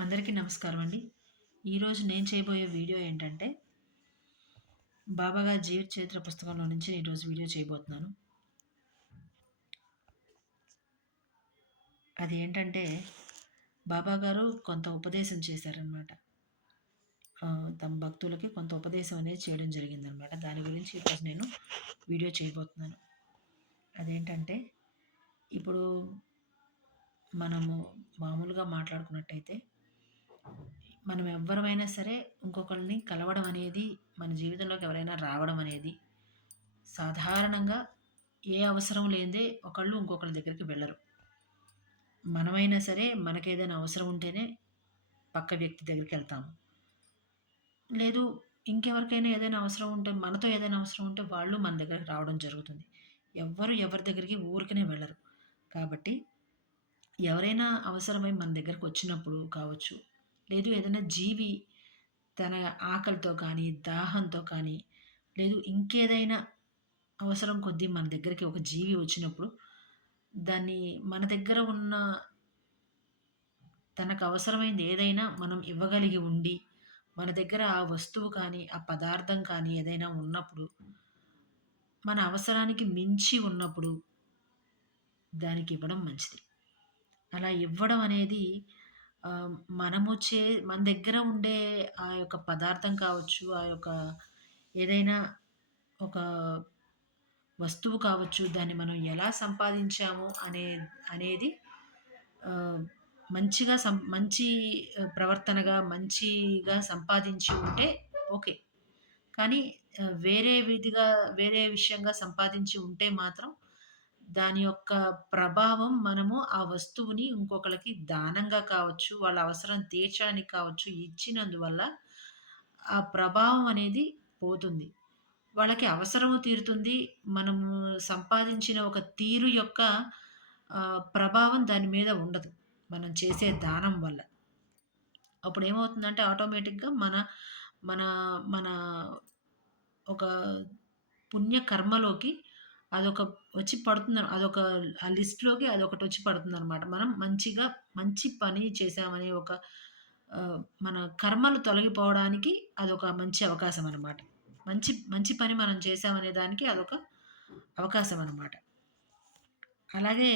అందరికీ నమస్కారం అండి. ఈరోజు నేను చేయబోయే వీడియో ఏంటంటే, బాబాగారి జీవిత చరిత్ర పుస్తకంలో నుంచి ఈరోజు వీడియో చేయబోతున్నాను. అదేంటంటే, బాబాగారు కొంత ఉపదేశం చేశారనమాట. తమ భక్తులకి కొంత ఉపదేశం అనేది చేయడం జరిగిందనమాట. దాని గురించి ఈరోజు నేను వీడియో చేయబోతున్నాను. అదేంటంటే, ఇప్పుడు మనము మామూలుగా మాట్లాడుకున్నట్టయితే, మనం ఎవ్వరమైనా సరే ఇంకొకళ్ళని కలవడం అనేది, మన జీవితంలోకి ఎవరైనా రావడం అనేది సాధారణంగా ఏ అవసరం లేనిదే ఒకళ్ళు ఇంకొకళ్ళ దగ్గరికి వెళ్ళరు. మనమైనా సరే మనకేదైనా అవసరం ఉంటేనే పక్క వ్యక్తి దగ్గరికెళ్తాము. లేదు ఇంకెవరికైనా ఏదైనా అవసరం ఉంటే మనతో ఏదైనా అవసరం ఉంటే వాళ్ళు మన దగ్గరికి రావడం జరుగుతుంది. ఎవ్వరు ఎవరి దగ్గరికి ఊరికనే వెళ్ళరు. కాబట్టి ఎవరైనా అవసరమై మన దగ్గరకొచ్చినప్పుడు కావచ్చు, లేదు ఏదైనా జీవి తన ఆకలితో కానీ, దాహంతో కానీ, లేదు ఇంకేదైనా అవసరం కొద్దీ మన దగ్గరికి ఒక జీవి వచ్చినప్పుడు, దాన్ని మన దగ్గర ఉన్న తనకు అవసరమైంది ఏదైనా మనం ఇవ్వగలిగి ఉండి, మన దగ్గర ఆ వస్తువు కానీ, ఆ పదార్థం కానీ ఏదైనా ఉన్నప్పుడు, మన అవసరానికి మించి ఉన్నప్పుడు దానికివ్వడం మంచిది. అలా ఇవ్వడం అనేది మనము మన దగ్గర ఉండే ఆ యొక్క పదార్థం కావచ్చు, ఆ యొక్క ఏదైనా ఒక వస్తువు కావచ్చు, దాన్ని మనం ఎలా సంపాదించాము అనేది ఆహ్, మంచి ప్రవర్తనగా, మంచిగా సంపాదించి ఉంటే ఓకే. కానీ వేరే విషయంగా సంపాదించి ఉంటే మాత్రం దాని యొక్క ప్రభావం మనము ఆ వస్తువుని ఇంకొకళ్ళకి దానంగా కావచ్చు, వాళ్ళ అవసరం తీర్చడానికి కావచ్చు ఇచ్చినందువల్ల ఆ ప్రభావం అనేది పోతుంది. వాళ్ళకి అవసరము తీరుతుంది. మనము సంపాదించిన ఒక తీరు యొక్క ప్రభావం దాని మీద ఉండదు. మనం చేసే దానం వల్ల. అప్పుడేమవుతుందంటే ఆటోమేటిక్‌గా మన మన మన ఒక పుణ్య కర్మలోకి అదొక వచ్చి పడుతుంది. ఆ లిస్ట్‌లోకి అదొకటొచ్చి పడుతుందనమాట. మనం మంచి పని చేశామనే ఒక మన కర్మలు తొలగిపోవడానికి అదొక మంచి అవకాశం అనమాట. మంచి పని మనం చేశామనే దానికి అదొక అవకాశం అనమాట. అలాగే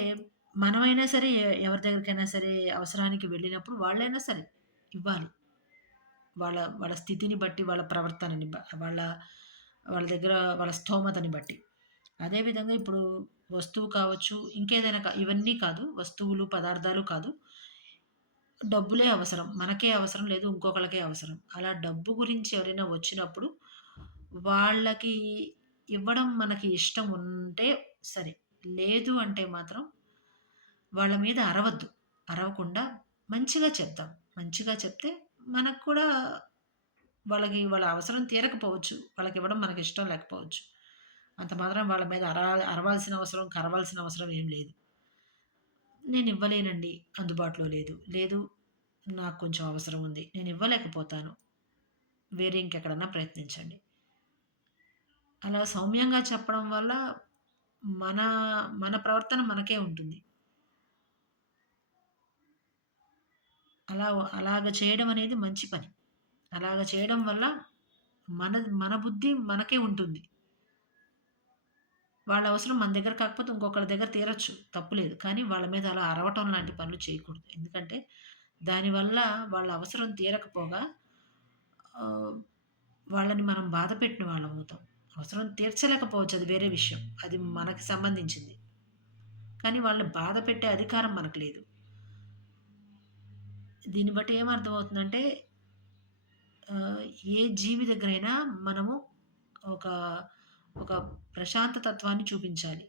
మనమైనా సరే ఎవరి దగ్గరికైనా సరే అవసరానికి వెళ్ళినప్పుడు వాళ్ళైనా సరే ఇవ్వాలి. వాళ్ళ స్థితిని బట్టి, వాళ్ళ ప్రవర్తనని వాళ్ళ వాళ్ళ దగ్గర వాళ్ళ స్తోమతని బట్టి. అదే విధంగా ఇప్పుడు వస్తువు కావచ్చు, ఇంకేదైనా ఇవన్నీ కాదు. వస్తువులు, పదార్థాలు కాదు. డబ్బులే అవసరం. మనకే అవసరం లేదు, ఇంకొకళ్ళకే అవసరం. అలా డబ్బు గురించి ఎవరైనా వచ్చినప్పుడు వాళ్ళకి ఇవ్వడం మనకి ఇష్టం ఉంటే సరే. లేదు అంటే మాత్రం వాళ్ళ మీద అరవద్దు. అరవకుండా మంచిగా చెప్దాం. మంచిగా చెప్తే మనకు కూడా వాళ్ళ అవసరం తీరకపోవచ్చు. వాళ్ళకివ్వడం మనకిష్టం లేకపోవచ్చు. అంత మాత్రం వాళ్ళ మీద అరవాల్సిన అవసరం, కరవాల్సిన అవసరం ఏం లేదు. నేనివ్వలేనండి. అందుబాటులో లేదు. లేదు నాకు కొంచెం అవసరం ఉంది. నేనివ్వలేకపోతాను. వేరే ఇంకెక్కడన్నా ప్రయత్నించండి. అలా సౌమ్యంగా చెప్పడం వల్ల మన మన ప్రవర్తన మనకే ఉంటుంది. అలాగ చేయడం అనేది మంచి పని. అలాగ చేయడం వల్ల మన మన బుద్ధి మనకే ఉంటుంది. వాళ్ళ అవసరం మన దగ్గర కాకపోతే ఇంకొకళ్ళ దగ్గర తీరొచ్చు. తప్పులేదు. కానీ వాళ్ళ మీద అలా అరవటం లాంటి పనులు చేయకూడదు. ఎందుకంటే దానివల్ల వాళ్ళ అవసరం తీరకపోగా ఆహ్, వాళ్ళని మనం బాధపెట్టిన వాళ్ళమవుతాం. అవసరం తీర్చలేకపోవచ్చు అది వేరే విషయం. అది మనకి సంబంధించింది. కానీ వాళ్ళని బాధ పెట్టే అధికారం మనకు లేదు. దీన్ని బట్టి ఏమర్థమవుతుందంటే ఆహ్, ఏ జీవి దగ్గరైనా మనము ఒక, ఒక ప్రశాంత తత్వాన్ని చూపించాలి.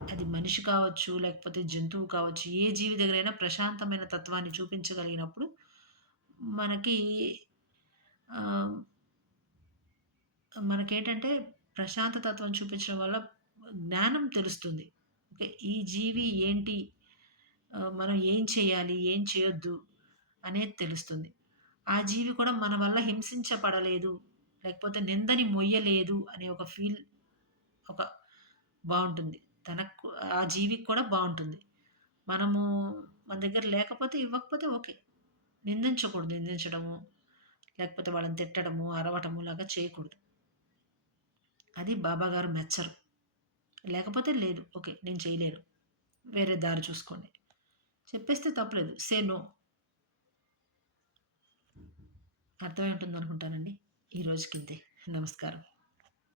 అది మనిషి కావచ్చు, లేకపోతే జంతువు కావచ్చు, ఏ జీవి దగ్గరైనా ప్రశాంతమైన తత్వాన్ని చూపించగలిగినప్పుడు మనకి ఆహ్, మనకేంటంటే ప్రశాంత తత్వం చూపించడం వల్ల జ్ఞానం తెలుస్తుంది. ఓకే. ఈ జీవి ఏంటి? మనం ఏం చేయాలి? ఏం చేయొద్దు? అనేది తెలుస్తుంది. ఆ జీవి కూడా మన వల్ల హింసించబడలేదు, లేకపోతే నిందని మొయ్యలేదు అనే ఒక ఒక బావుంటుంది. తనకు ఆ జీవికి కూడా బావుంటుంది. మనము మన దగ్గర లేకపోతే ఇవ్వకపోతే ఓకే. నిందించకూడదు. నిందించడము, లేకపోతే వాళ్ళని తిట్టడము, అరవటము లాగా చేయకూడదు. అది బాబాగారు మెచ్చరు. లేకపోతే లేదు. ఓకే. నేను చేయలేను. వేరే దారి చూసుకోండి. చెప్పేస్తే తప్పులేదు. Say no. అర్థమై ఉంటుందనుకుంటానండి. ఈ రోజుకింతే. నమస్కారం.